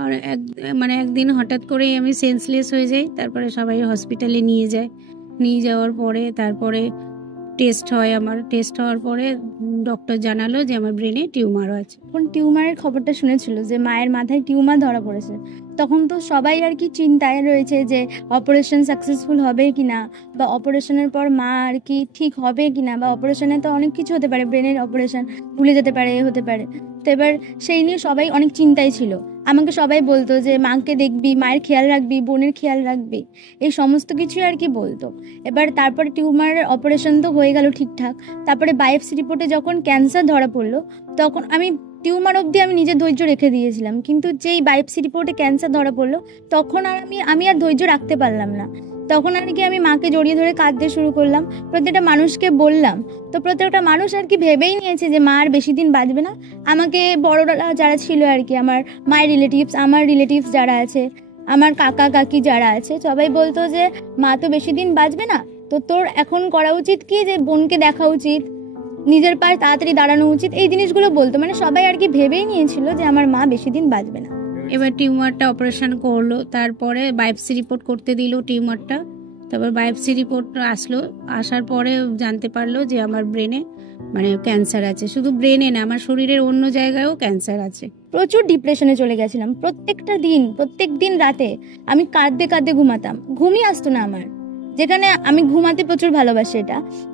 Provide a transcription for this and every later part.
আর মানে একদিন হঠাৎ করেই আমি সেন্সলেস হয়ে যাই। তারপরে সবাই হসপিটালে নিয়ে যায়। নিয়ে যাওয়ার পরে তারপরে টেস্ট হয়। আমার টেস্ট হওয়ার পরে ডক্টর জানালো যে আমার ব্রেনে টিউমারও আছে। যখন টিউমারের খবরটা শুনেছিল যে মায়ের মাথায় টিউমার ধরা পড়েছে, তখন তো সবাই আর কি চিন্তায় রয়েছে যে অপারেশন সাকসেসফুল হবে কি না, বা অপারেশনের পর মা আর কি ঠিক হবে কি না, বা অপারেশনে তো অনেক কিছু হতে পারে, ব্রেনের অপারেশন ভুলে যেতে পারে, হতে পারে। তো এবার সেই নিয়ে সবাই অনেক চিন্তায় ছিল। আমাকে সবাই বলতো যে মাকে দেখবি, মায়ের খেয়াল রাখবি, বোনের খেয়াল রাখবি, এই সমস্ত কিছু আর কি বলতো। এবার তারপরে টিউমার অপারেশন তো হয়ে গেল ঠিকঠাক। তারপরে বায়োপসি রিপোর্টে যখন ক্যান্সার ধরা পড়লো, তখন আমি টিউমার অবধি আমি নিজের ধৈর্য রেখে দিয়েছিলাম, কিন্তু যেই বায়োপসি রিপোর্টে ক্যান্সার ধরা পড়লো তখন আর আমি আর ধৈর্য রাখতে পারলাম না। তখন আর কি আমি মাকে জড়িয়ে ধরে কাঁদতে শুরু করলাম, প্রত্যেকটা মানুষকে বললাম। তো প্রত্যেকটা মানুষ আর কি ভেবেই নিয়েছে যে মা আর বেশি দিন বাঁচবে না। আমাকে বড়রা যারা ছিল আর কি, আমার মায়ের রিলেটিভস, আমার রিলেটিভস যারা আছে, আমার কাকা কাকি যারা আছে, সবাই বলতো যে মা তো বেশি দিন বাঁচবে না, তো তোর এখন করা উচিত কি, যে বোনকে দেখা উচিত, নিজের পায়ে তাড়াতাড়ি দাঁড়ানো উচিত, এই জিনিসগুলো বলতো। মানে সবাই আর কি ভেবেই নিয়েছিল যে আমার মা বেশি দিন বাঁচবে না। এবার টিউমারটা অপারেশন করলো, তারপরে বায়োপসি রিপোর্ট করতে দিল টিউমারটা। তারপর বায়োপসি রিপোর্ট আসলো, আসার পরে জানতে পারলো যে আমার ব্রেনে মানে ক্যান্সার আছে। শুধু ব্রেনে না, আমার শরীরের অন্য জায়গায়ও ক্যান্সার আছে। প্রচুর ডিপ্রেশনে চলে গেছিলাম। প্রত্যেক দিন রাতে আমি কাঁদতে কাঁদতে ঘুমাতাম, ঘুমই আসতো না আমার। যেখানে আমি ঘুমাতে প্রচুর ভালোবাসি,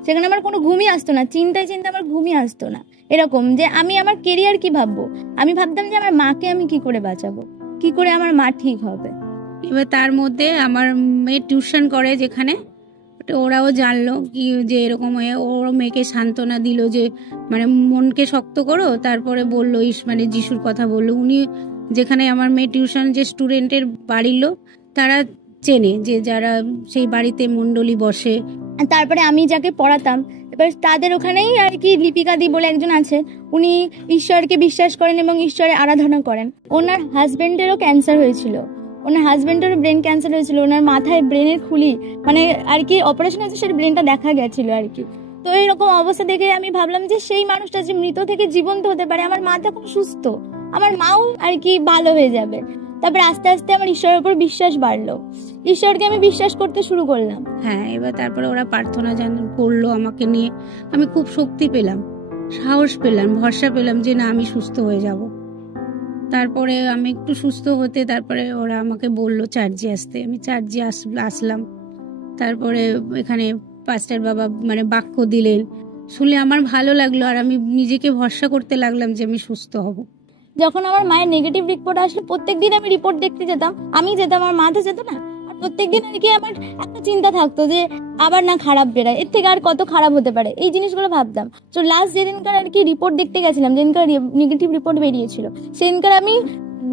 সেখানে আমার কোনো ঘুমই আসতো না, চিন্তায় আমার ঘুমই আসতো না। এরকম যে আমি আমার কেরিয়ার কি ভাববো, আমি ভাবতাম যে আমার মাকে আমি কি করে বাঁচাবো, কি করে আমার মা ঠিক হবে। এবার তার মধ্যে আমার মেয়ে টিউশন করে যেখানে, ওরাও জানলো কি যে এরকম হয়ে, ওর মেয়েকে সান্ত্বনা দিল যে মানে মনকে শক্ত করো। তারপরে বললো মানে যিশুর কথা বললো। উনি যেখানে আমার মেয়ে টিউশন, যে স্টুডেন্টের বাড়ির লোক তারা চেনে, যে যারা সেই বাড়িতে মণ্ডলী বসে। তারপরে আমি যাকে পড়াতাম, এবার তাদের ওখানেই আর কি লিপিকা দি বলে একজন আছে, উনি ঈশ্বরকে বিশ্বাস করেন এবং ঈশ্বরের আরাধনা করেন। ওনার হাজবেন্ডেরও ক্যান্সার হয়েছিল, ওনার হাজবেন্ডেরও ব্রেন ক্যান্সার হয়েছিল। ওনার মাথায় ব্রেনের খুলি মানে আর কি অপারেশন হয়েছে, সেটা ব্রেনটা দেখা গেছিল আর কি। তো এইরকম অবস্থা দেখে আমি ভাবলাম যে সেই মানুষটা যে মৃত থেকে জীবন্ত হতে পারে, আমার মা তখন সুস্থ, আমার মাও আর কি ভালো হয়ে যাবে। তারপরে আস্তে আস্তে আমার ঈশ্বরের উপর বিশ্বাস বাড়লো, ঈশ্বরকে আমি বিশ্বাস করতে শুরু করলাম। হ্যাঁ, এবার তারপরে ওরা প্রার্থনা করলো আমাকে নিয়ে। আমি খুব শক্তি পেলাম, সাহস পেলাম, ভরসা পেলাম যে না, আমি সুস্থ হয়ে যাব। তারপরে আমি একটু সুস্থ হতে, তারপরে ওরা আমাকে বললো চার্চে আসতে। আমি চার্চে আসলাম। তারপরে এখানে পাস্টার বাবা মানে বাক্য দিলেন, শুনে আমার ভালো লাগলো, আর আমি নিজেকে ভরসা করতে লাগলাম যে আমি সুস্থ হব। যখন আমার মায়ের নেগেটিভ রিপোর্ট আসলো, প্রত্যেকদিন আমি রিপোর্ট দেখতে যেতাম, আমি যেতাম, আমার মা তো যেত না। আর প্রত্যেকদিন আর কি আমার একটা চিন্তা থাকতো যে আবার না খারাপ বেরায়, এর থেকে আর কত খারাপ হতে পারে, এই জিনিসগুলো ভাবতাম। তো লাস্ট যেদিনকার আর কি রিপোর্ট দেখতে গেছিলাম, যেদিনকার নেগেটিভ রিপোর্ট বেরিয়েছিল, সেদিনকার আমি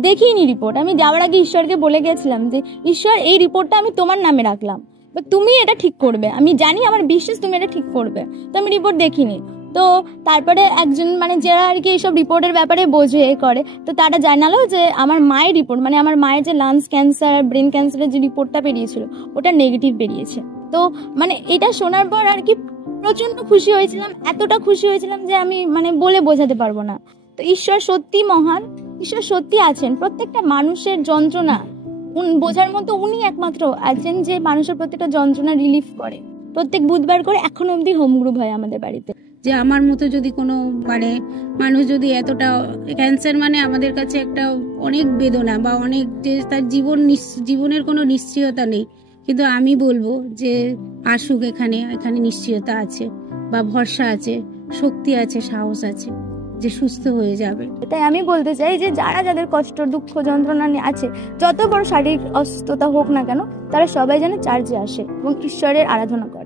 দেখিনি রিপোর্ট। আমি যাওয়ার আগে ঈশ্বরকে বলে গেছিলাম যে ঈশ্বর, এই রিপোর্টটা আমি তোমার নামে রাখলাম, তুমি এটা ঠিক করবে, আমি জানি, আমার বিশ্বাস তুমি এটা ঠিক করবে। তো আমি রিপোর্ট দেখিনি। তো তারপরে একজন মানে যারা আর কি এইসব রিপোর্টের ব্যাপারে বোঝে করে, তো তারা জানালো যে আমার মায়ের রিপোর্ট, মানে আমার মায়ের যে লাংস ক্যান্সার, ব্রেন ক্যান্সারের যে রিপোর্টটা বেরিয়েছিল, ওটা নেগেটিভ বেরিয়েছে। তো মানে এটা শোনার পর আর কি প্রচন্ড খুশি হয়েছিলাম, এতটা খুশি হয়েছিলাম যে আমি মানে বলে বোঝাতে পারবো না। তো ঈশ্বর সত্যি মহান, ঈশ্বর সত্যি আছেন, প্রত্যেকটা মানুষের যন্ত্রণা বোঝার মতো উনি একমাত্র আছেন, যে মানুষের প্রত্যেকটা যন্ত্রণা রিলিফ করে। প্রত্যেক বুধবার করে এখন অবধি হোম গ্রুপ হয় আমাদের বাড়িতে। যে আমার মতো যদি কোনো মানে মানুষ যদি এতটা, ক্যান্সার মানে আমাদের কাছে একটা অনেক বেদনা, বা অনেক যে তার জীবনের কোনো নিশ্চয়তা নেই, কিন্তু আমি বলবো যে আসুক, এখানে নিশ্চয়তা আছে, বা ভরসা আছে, শক্তি আছে, সাহস আছে, যে সুস্থ হয়ে যাবে। তাই আমি বলতে চাই যে যাদের কষ্ট, দুঃখ, যন্ত্রণা আছে, যত বড় শারীরিক অসুস্থতা হোক না কেন, তারা সবাই যেন চার্চে আসে এবং ঈশ্বরের আরাধনা করে।